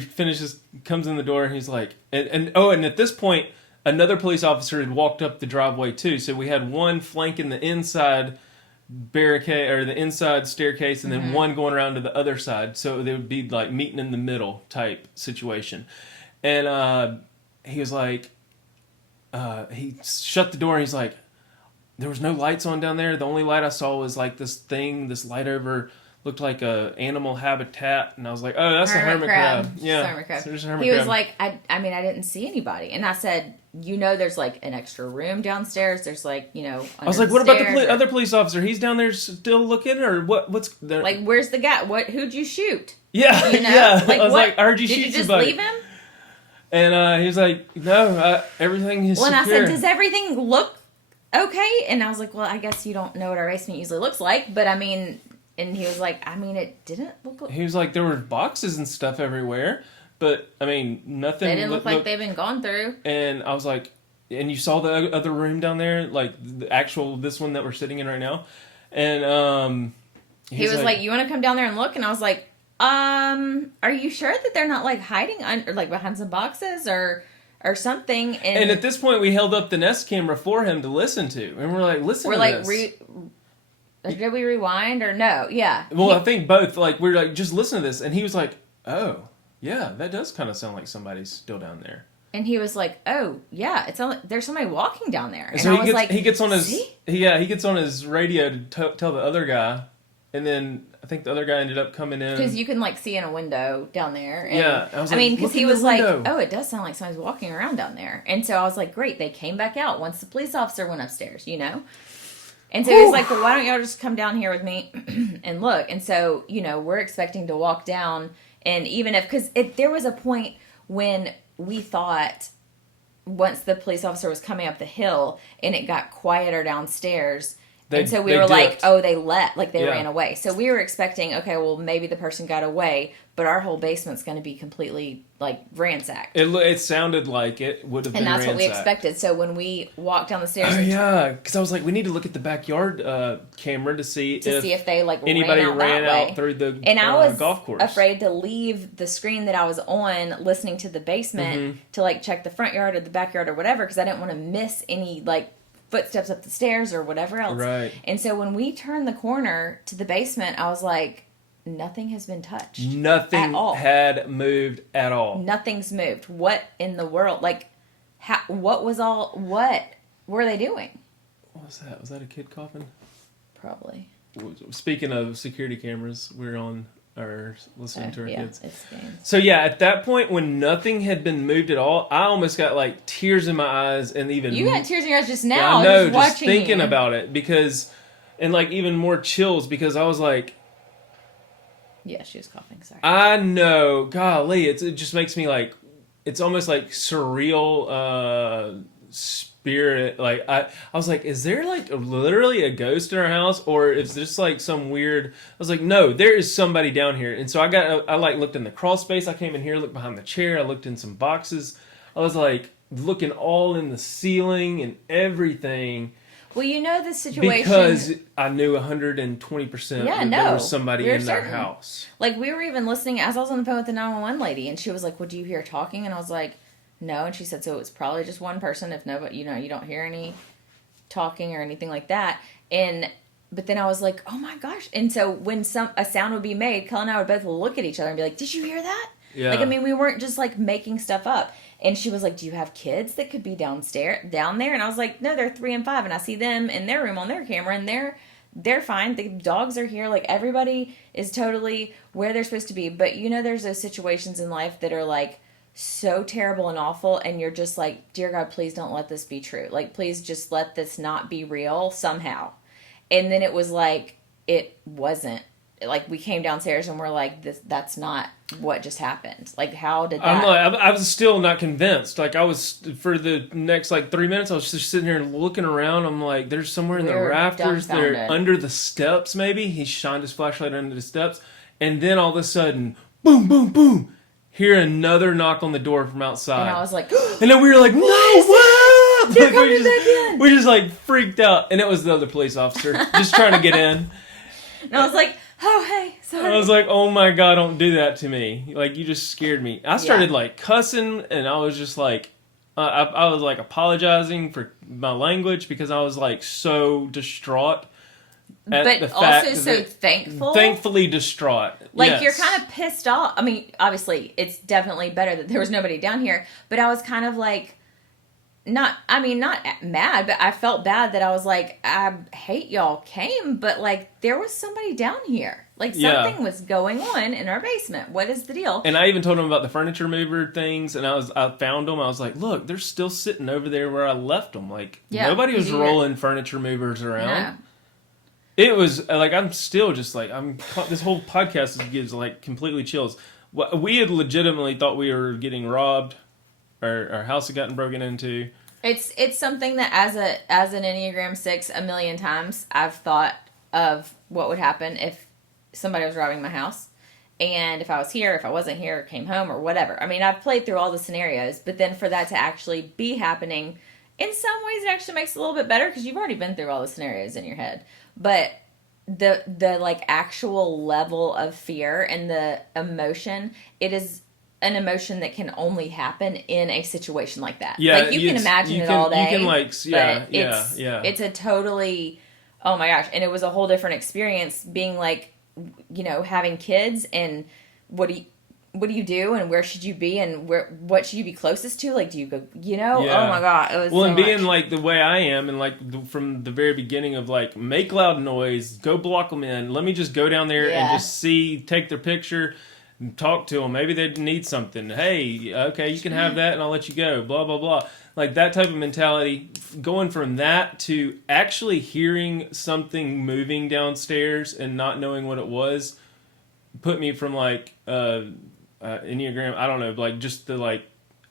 comes in the door, and he's like, and at this point, another police officer had walked up the driveway too. So we had one flanking the inside barricade or the inside staircase, and then one going around to the other side. So they would be like meeting in the middle type situation. And he was like, he shut the door, and he's like, there was no lights on down there. The only light I saw was like this light over, looked like a animal habitat. And I was like, oh, that's a hermit crab. Yeah. Hermit crab. So there's a hermit he crab. was like, I mean, I didn't see anybody. And I said, there's like an extra room downstairs. There's like, I was like, what about the other police officer? He's down there still looking, or what's there? Like, where's the guy? Who'd you shoot? Yeah. Yeah. Like, I was like, I heard you shoot Did you just somebody. leave him? And he was like, no, everything is secure. And I said, does everything look okay? And I was like, well, I guess you don't know what our basement usually looks like. But I mean, and he was like, I mean, it didn't look. He was like, there were boxes and stuff everywhere. But, I mean, nothing. They didn't look like they've been gone through. And I was like, and you saw the other room down there? Like, this one that we're sitting in right now? And he was like, you want to come down there and look? And I was like, are you sure that they're not like hiding under, like behind some boxes or something? And at this point, we held up the Nest camera for him to listen to, and we're like, listen. We're to this. Did we rewind or no? Yeah. Well, I think both. Like we're like, just listen to this, and he was like, oh, yeah, that does kind of sound like somebody's still down there. And he was like, oh yeah, there's somebody walking down there. And so I was like, he gets on his radio to tell the other guy. And then I think the other guy ended up coming in. Because you can like see in a window down there. And, yeah. I mean, because he was like, oh, it does sound like somebody's walking around down there. And so I was like, great. They came back out once the police officer went upstairs, And so he was like, well, why don't y'all just come down here with me and look? And so, we're expecting to walk down. And even because there was a point when we thought once the police officer was coming up the hill and it got quieter downstairs. And so we were dipped. Like, oh, they ran away. So we were expecting, okay, well, maybe the person got away, but our whole basement's going to be completely, like, ransacked. It sounded like it would have been ransacked. And that's what we expected. So when we walked down the stairs... Oh, yeah, because I was like, we need to look at the backyard camera to see if they, like, anybody ran out through the golf course. And I was afraid to leave the screen that I was on listening to the basement to, like, check the front yard or the backyard or whatever, because I didn't want to miss any, like, footsteps up the stairs or whatever else. Right. And so when we turned the corner to the basement, I was like, nothing has been touched. Nothing had moved at all. Nothing's moved. What in the world? Like, what were they doing? What was that? Was that a kid coughing? Probably. Speaking of security cameras, we're on listening to our kids. It's games. So yeah, at that point when nothing had been moved at all, I almost got like tears in my eyes, and even you got tears in your eyes just now. Yeah, I know, just thinking about it and like even more chills because I was like, yeah, she was coughing. Sorry. I know, golly, it just makes me like, it's almost like surreal spirit. Like I was like, is there like literally a ghost in our house, or is this like some weird? I was like, no, there is somebody down here. And so I like looked in the crawl space. I came in here, looked behind the chair. I looked in some boxes. I was like looking all in the ceiling and everything. Well, the situation because I knew 120% there was somebody in their house. Like we were even listening as I was on the phone with the 911 lady, and she was like, "What do you hear talking?" And I was like, no, and she said, so it was probably just one person. If nobody, you don't hear any talking or anything like that. But then I was like, oh my gosh! And so when a sound would be made, Cullen and I would both look at each other and be like, did you hear that? Yeah. Like, I mean, we weren't just like making stuff up. And she was like, do you have kids that could be down there? And I was like, no, they're 3 and 5, and I see them in their room on their camera, and they're fine. The dogs are here. Like everybody is totally where they're supposed to be. But there's those situations in life that are like so terrible and awful, and you're just like, dear God, please don't let this be true. Like, please just let this not be real somehow. And then it was like, it wasn't like, we came downstairs and we're like, that's not what just happened. Like, how did that... I was still not convinced. Like, I was, for the next, like, 3 minutes, I was just sitting here looking around. I'm like, there's somewhere in the rafters. They're under the steps, maybe. He shined his flashlight under the steps. And then all of a sudden, boom, boom, boom. Hear another knock on the door from outside. And I was like... and then we were like, no, what? They're coming back in. We just, like, freaked out. And it was the other police officer just trying to get in. And I was like... oh, hey, sorry. I was like, oh my God, don't do that to me. Like, you just scared me. I started, like, cussing, and I was just, like, I was, like, apologizing for my language because I was, like, so distraught at but the fact also so thankful. Thankfully distraught. Like, yes. You're kind of pissed off. I mean, obviously, it's definitely better that there was nobody down here, but I was kind of, like, not mad, but I felt bad that I was like, I hate y'all came, but, like, there was somebody down here. Like, something was going on in our basement. What is the deal? And I even told him about the furniture mover things, and I found them. I was like, look, they're still sitting over there where I left them. Like, nobody was rolling furniture movers around. No. It was, like, I'm still just, like, this whole podcast gives, like, completely chills. We had legitimately thought we were getting robbed. Our house had gotten broken into. It's something that as an Enneagram 6 a million times I've thought of what would happen if somebody was robbing my house, and if I was here, if I wasn't here, came home or whatever. I mean, I've played through all the scenarios, but then for that to actually be happening, in some ways it actually makes it a little bit better because you've already been through all the scenarios in your head. But the like actual level of fear and the emotion, it is an emotion that can only happen in a situation like that. Yeah, like you can imagine it all day. You can like, It's a totally, oh my gosh. And it was a whole different experience being like, you know, having kids and what do you do and where should you be and what should you be closest to? Like, do you go, you know? Yeah. Oh my God. It was well, so and being like the way I am and like from the very beginning of like, make loud noise, go block them in. Let me just go down there and just take their picture. Talk to them. Maybe they need something. Hey, okay, you can have that and I'll let you go. Blah, blah, blah. Like that type of mentality, going from that to actually hearing something moving downstairs and not knowing what it was, put me from like Enneagram, I don't know, like just the like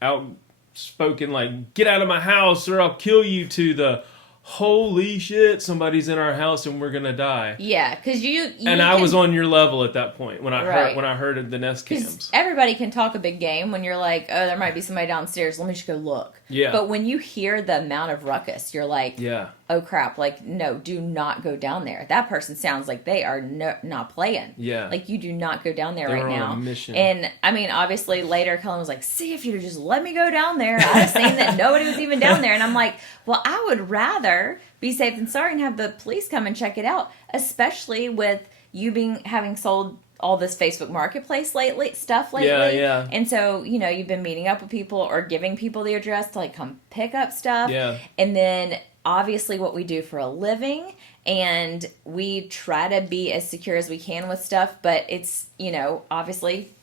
outspoken, like get out of my house or I'll kill you, to the holy shit, somebody's in our house and we're gonna die. Yeah, because you and I was on your level at that point when I heard of the Nest cams. Everybody can talk a big game when you're like, oh, there might be somebody downstairs. Let me just go look. Yeah. But when you hear the amount of ruckus, you're like, yeah. Oh crap! Like, no, do not go down there. That person sounds like they are not playing. Yeah. Like, you do not go down there right now. On a mission. And I mean, obviously, later Cullen was like, "See, if you'd have just let me go down there, I'd have seen that nobody was even down there." And I'm like, "Well, I would rather be safe than sorry and have the police come and check it out, especially with you having sold all this Facebook Marketplace lately. Yeah. And so, you know, you've been meeting up with people or giving people the address to like come pick up stuff. Yeah. And then obviously what we do for a living, and we try to be as secure as we can with stuff, but it's, you know, obviously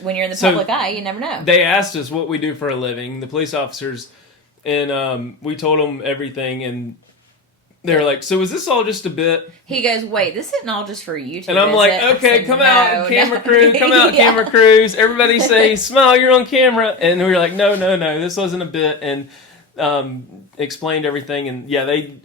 when you're in the public eye, you never know. They asked us what we do for a living, the police officers, and we told them everything, and they're like, so is this all just a bit? He goes, wait, this isn't all just for you to And I'm visit. like, okay, said, come no, out, camera crew, come out, yeah. camera crews. Everybody say, smile, you're on camera. And we were like, no, this wasn't a bit. And explained everything. And yeah, they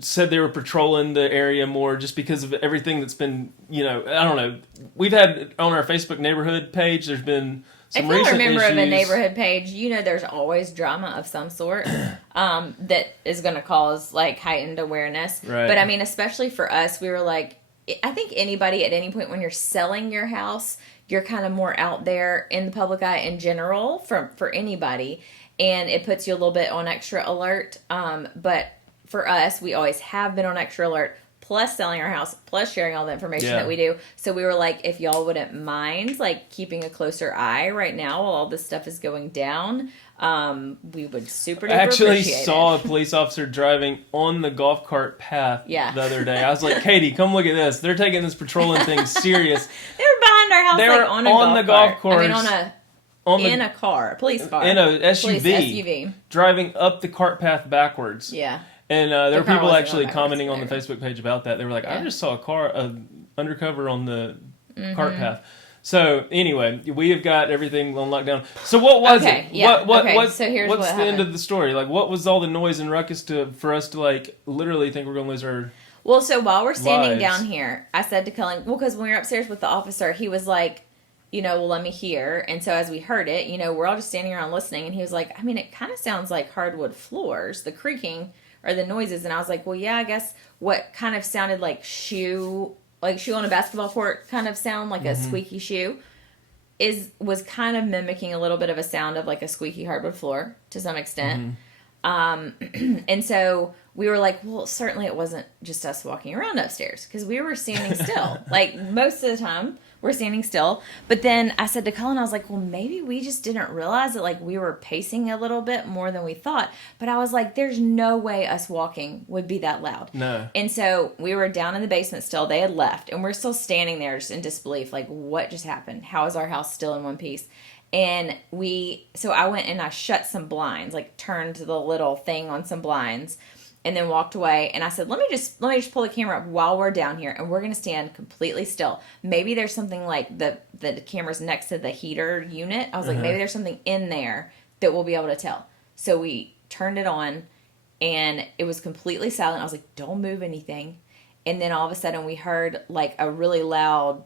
said they were patrolling the area more just because of everything that's been, you know, I don't know. We've had on our Facebook neighborhood page, there's been some recent issues. If you're a member of a neighborhood page, you know there's always drama of some sort that is going to cause like heightened awareness. Right. But I mean, especially for us, we were like, I think anybody at any point when you're selling your house, you're kind of more out there in the public eye in general for anybody. And it puts you a little bit on extra alert. But for us, we always have been on extra alert, plus selling our house, plus sharing all the information that we do. So we were like, if y'all wouldn't mind, like, keeping a closer eye right now while all this stuff is going down, we would super duper appreciate it. I actually saw a police officer driving on the golf cart path the other day. I was like, Katie, come look at this. They're taking this patrolling thing serious. They were behind our house, they like, were on the golf course. I mean, in a car, a police car. In a SUV. Police SUV. Driving up the cart path backwards. Yeah. And there were people actually commenting on the Facebook page about that. They were like, I just saw a car, undercover on the cart path. So anyway, we have got everything on lockdown. So what was it? Yeah. What's So here's what's what the happened. end of the story? Like, what was all the noise and ruckus for us to like literally think we're gonna lose our? Well, so while we're standing lives. down here, I said to Cullen, well, because when we were upstairs with the officer, he was like, well, let me hear. And so as we heard it, we're all just standing around listening. And he was like, I mean, it kind of sounds like hardwood floors, the creaking or the noises. And I was like, well, yeah, I guess what kind of sounded like shoe on a basketball court kind of sound, like a squeaky shoe, was kind of mimicking a little bit of a sound of like a squeaky hardwood floor to some extent. And so we were like, well, certainly it wasn't just us walking around upstairs, because we were standing still. Like, most of the time, we're standing still. But then I said to Cullen, I was like, well, maybe we just didn't realize that, like, we were pacing a little bit more than we thought. But I was like, there's no way us walking would be that loud. No. And so we were down in the basement still. They had left. And we're still standing there just in disbelief. Like, what just happened? How is our house still in one piece? And so I went and I shut some blinds, like turned the little thing on some blinds, and then walked away. And I said, let me just pull the camera up while we're down here, and we're going to stand completely still. Maybe there's something like the camera's next to the heater unit. I was like, maybe there's something in there that we'll be able to tell. So we turned it on, and it was completely silent. I was like, don't move anything. And then all of a sudden we heard like a really loud,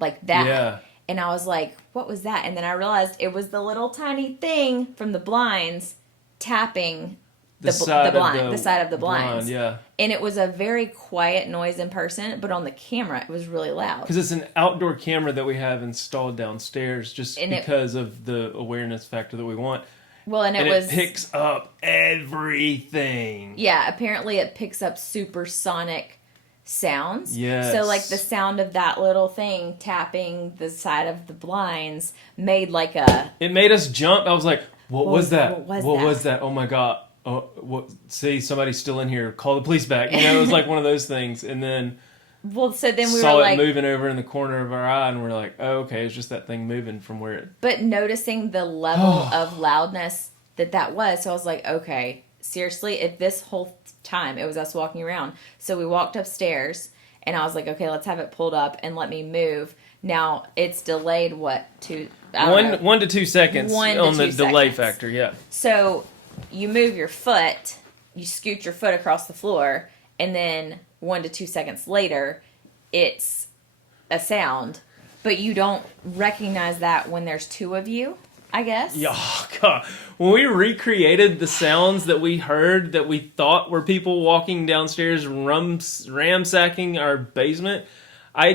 like that. Yeah. And I was like, what was that? And then I realized it was the little tiny thing from the blinds tapping the side of the blinds. Yeah. And it was a very quiet noise in person, but on the camera it was really loud. Because it's an outdoor camera that we have installed downstairs just because of the awareness factor that we want. Well, and it picks up everything. Yeah, apparently it picks up supersonic sounds. Yes. So like the sound of that little thing tapping the side of the blinds made like a... It made us jump. I was like, what was that? What was that? Oh my God. Oh, what? See, somebody's still in here. Call the police back. It was like one of those things. And then... Well, so then we saw were it like... moving over in the corner of our eye, and we're like, oh, okay, it's just that thing moving from where it... But noticing the level of loudness that was, so I was like, okay, seriously, if this whole time it was us walking around. So we walked upstairs, and I was like, okay, let's have it pulled up and let me move. Now, it's delayed, what, 1 to 2 seconds on the delay factor, yeah. So you move your foot, you scoot your foot across the floor, and then 1 to 2 seconds later, it's a sound. But you don't recognize that when there's two of you, I guess. Yeah, God. When we recreated the sounds that we heard that we thought were people walking downstairs ramsacking our basement, I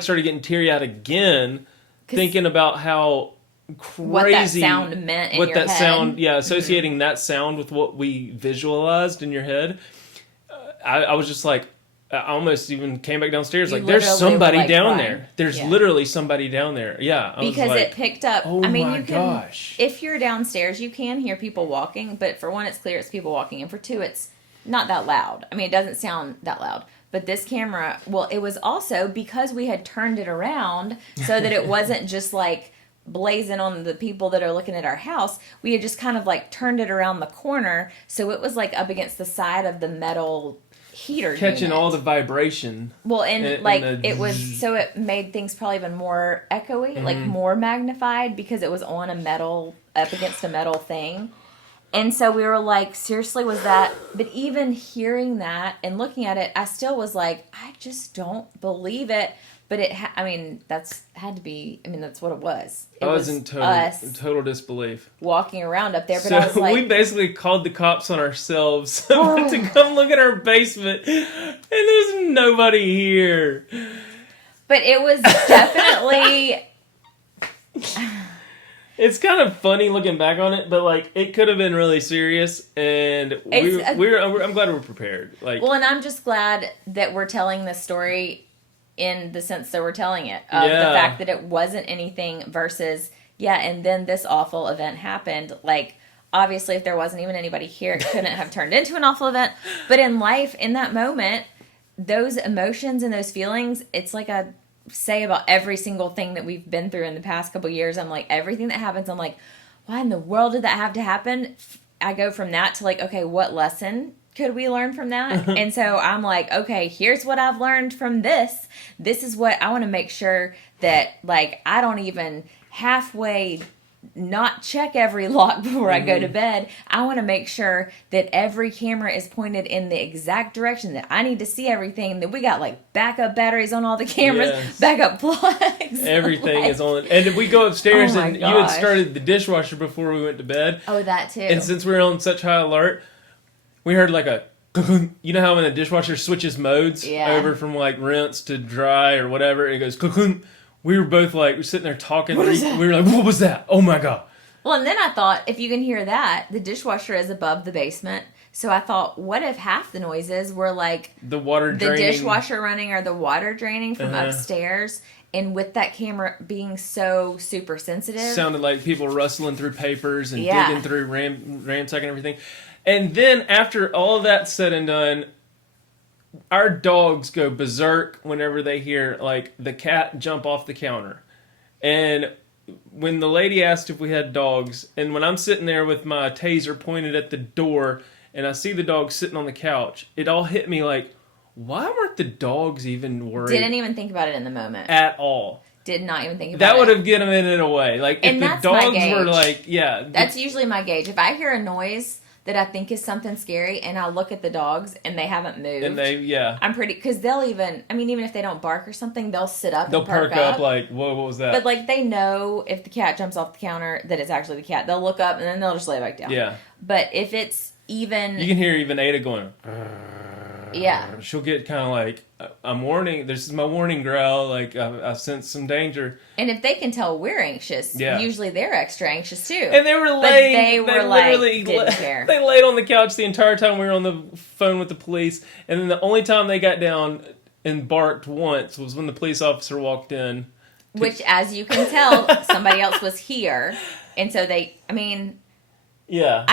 started getting teary-eyed again, thinking about how crazy what that sound meant in your head. Associating that sound with what we visualized in your head. I was just like, I almost even came back downstairs like, there's somebody down there. There's literally somebody down there. Yeah. Because it picked up. Oh, I mean, my gosh. If you're downstairs, you can hear people walking, but for one, it's clear it's people walking, and for two, it's not that loud. I mean, it doesn't sound that loud. But this camera, well, it was also because we had turned it around so that it wasn't just like blazing on the people that are looking at our house. We had just kind of like turned it around the corner, so it was like up against the side of the metal heater catching unit. All the vibration. Well, and it was, so it made things probably even more echoey, like more magnified, because it was on up against a metal thing. And so we were like, seriously, was that? But even hearing that and looking at it, I still was like, I just don't believe it. But that's had to be. I mean, that's what it was. I was in total disbelief, walking around up there. But so I was like, we basically called the cops on ourselves to come look at our basement, and there's nobody here. But it was definitely. It's kind of funny looking back on it, but like it could have been really serious, and I'm glad we're prepared. Like, well, and I'm just glad that we're telling this story in the sense that we're telling it, of the fact that it wasn't anything versus, and then this awful event happened. Like, obviously, if there wasn't even anybody here, it couldn't have turned into an awful event. But in life, in that moment, those emotions and those feelings, it's like I say about every single thing that we've been through in the past couple years. I'm like, everything that happens, I'm like, why in the world did that have to happen? I go from that to like, okay, what lesson could we learn from that? And so I'm like, okay, here's what I've learned from this. This is what I want to make sure that, like, I don't even halfway not check every lock before I go to bed. I want to make sure that every camera is pointed in the exact direction, that I need to see everything, that we got like backup batteries on all the cameras, backup plugs. Everything is on. And we go upstairs Oh my and you had gosh. started the dishwasher before we went to bed. Oh, that too. And since we were on such high alert, we heard like a, you know how when the dishwasher switches modes over from like rinse to dry or whatever, it goes, we were both like, we're sitting there talking. What is that? We were like, what was that? Oh my God. Well, and then I thought, if you can hear that, the dishwasher is above the basement. So I thought, what if half the noises were like the water draining, the dishwasher running or the water draining from upstairs? And with that camera being so super sensitive, sounded like people rustling through papers and digging through ransacking everything. And then after all of that said and done, our dogs go berserk whenever they hear like the cat jump off the counter. And when the lady asked if we had dogs, and when I'm sitting there with my taser pointed at the door and I see the dog sitting on the couch, it all hit me like, why weren't the dogs even worried? Didn't even think about it in the moment. At all. Did not even think about that it. That would have given it away. Like, and if the dogs were like, That's usually my gauge. If I hear a noise that I think is something scary and I look at the dogs and they haven't moved. And I'm pretty, because they'll even, I mean, even if they don't bark or something, they'll sit up they'll and perk up like, whoa, what was that? But like, they know if the cat jumps off the counter that it's actually the cat. They'll look up and then they'll just lay back down. Yeah. But if it's even... You can hear even Ada going... Yeah. She'll get kind of like, I'm warning, this is my warning growl, like, I sense some danger. And if they can tell we're anxious, usually they're extra anxious too. And they were laying, didn't care. They laid on the couch the entire time we were on the phone with the police, and then the only time they got down and barked once was when the police officer walked in. Which, as you can tell, somebody else was here, and so yeah.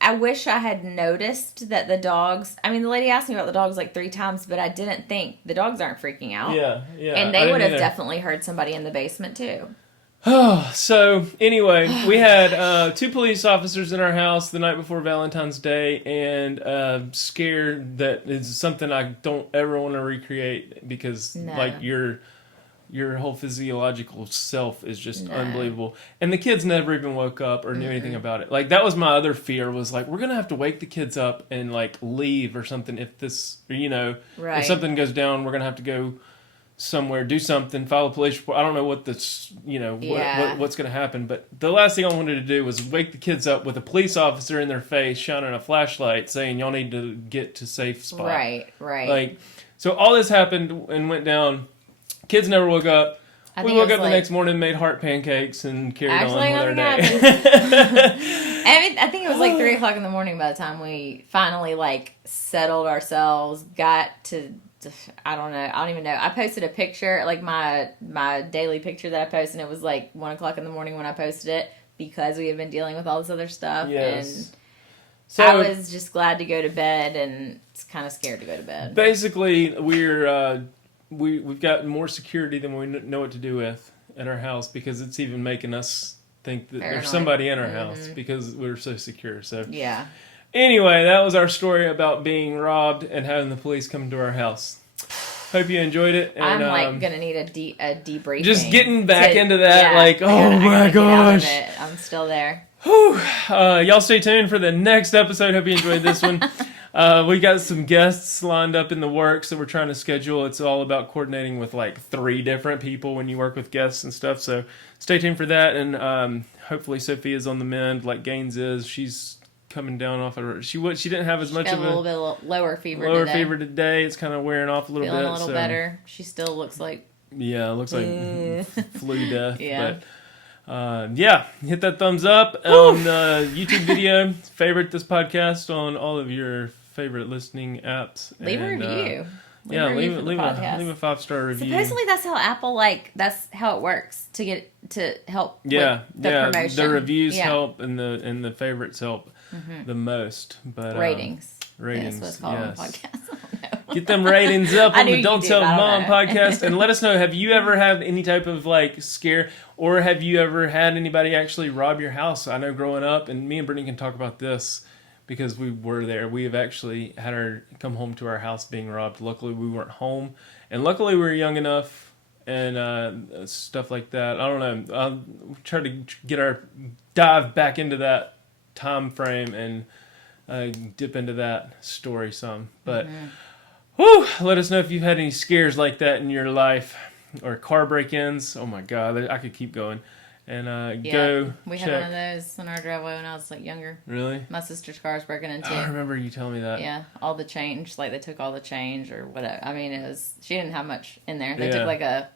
I wish I had noticed that the dogs... I mean, the lady asked me about the dogs like 3 times, but I didn't think... The dogs aren't freaking out. Yeah. And they would have definitely heard somebody in the basement, too. So, anyway, we had 2 police officers in our house the night before Valentine's Day, and scared that is something I don't ever want to recreate, because, like, your whole physiological self is just unbelievable. And the kids never even woke up or knew anything about it. Like, that was my other fear, was like, we're going to have to wake the kids up and like leave or something if this, if something goes down, we're going to have to go somewhere, do something, file a police report. I don't know what this, what's going to happen. But the last thing I wanted to do was wake the kids up with a police officer in their face shining a flashlight saying, y'all need to get to safe spot. Right. Like, so all this happened and went down. Kids never woke up. We woke up the next morning, made heart pancakes, and carried on with our day. I think it was like 3 o'clock in the morning by the time we finally like settled ourselves, got to I don't know. I don't even know. I posted a picture, like my daily picture that I post, and it was like 1 o'clock in the morning when I posted it, because we had been dealing with all this other stuff. Yes. And so, I was just glad to go to bed and kind of scared to go to bed. Basically, we've got more security than we know what to do with at our house, because it's even making us think that there's somebody in our house because we're so secure. So yeah. Anyway, that was our story about being robbed and having the police come to our house. Hope you enjoyed it. And, I'm gonna need a debriefing. Just getting back into that, oh my gosh, I'm still there. Whew. Y'all stay tuned for the next episode. Hope you enjoyed this one. We got some guests lined up in the works that we're trying to schedule. It's all about coordinating with like 3 different people when you work with guests and stuff. So stay tuned for that. And hopefully Sophia's on the mend like Gaines is. She's coming down off of her. She didn't have as much of a little bit lower fever today. It's kind of wearing off a little bit. Feeling a little better. She still looks like... Yeah, it looks like flu death. Yeah. But hit that thumbs up on the YouTube video. Favorite this podcast on all of your favorite listening apps. Leave a review. Leave a 5-star review. Supposedly that's how Apple that's how it works to help with the promotion. The reviews help and the favorites help the most. But ratings. Ratings. That's what it's called on podcasts. Get them ratings up on the Don't Tell Mom podcast, and let us know, have you ever had any type of like scare, or have you ever had anybody actually rob your house? I know growing up, and me and Britany can talk about this, because we were there. We have actually had her come home to our house being robbed. Luckily, we weren't home, and luckily we were young enough and stuff like that. I don't know. I'll try to dive back into that time frame and dip into that story some. But whew, let us know if you've had any scares like that in your life or car break-ins. Oh my God, I could keep going. And go we check. had one of those in our driveway when I was like younger. Really? My sister's car was broken into. I remember you telling me that. Yeah, all the change, like they took all the change or whatever. I mean, she didn't have much in there. They took like a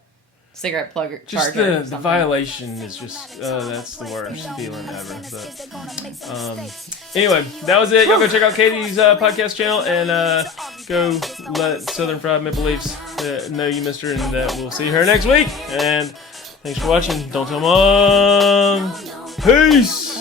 cigarette plug just charger. The violation is just that's the worst feeling ever. But anyway, that was it. Y'all go check out Katie's podcast channel and go let Southern Fried Maple Leafs know you missed her, and that we'll see her next week. And thanks for watching. Don't tell Mom. Peace.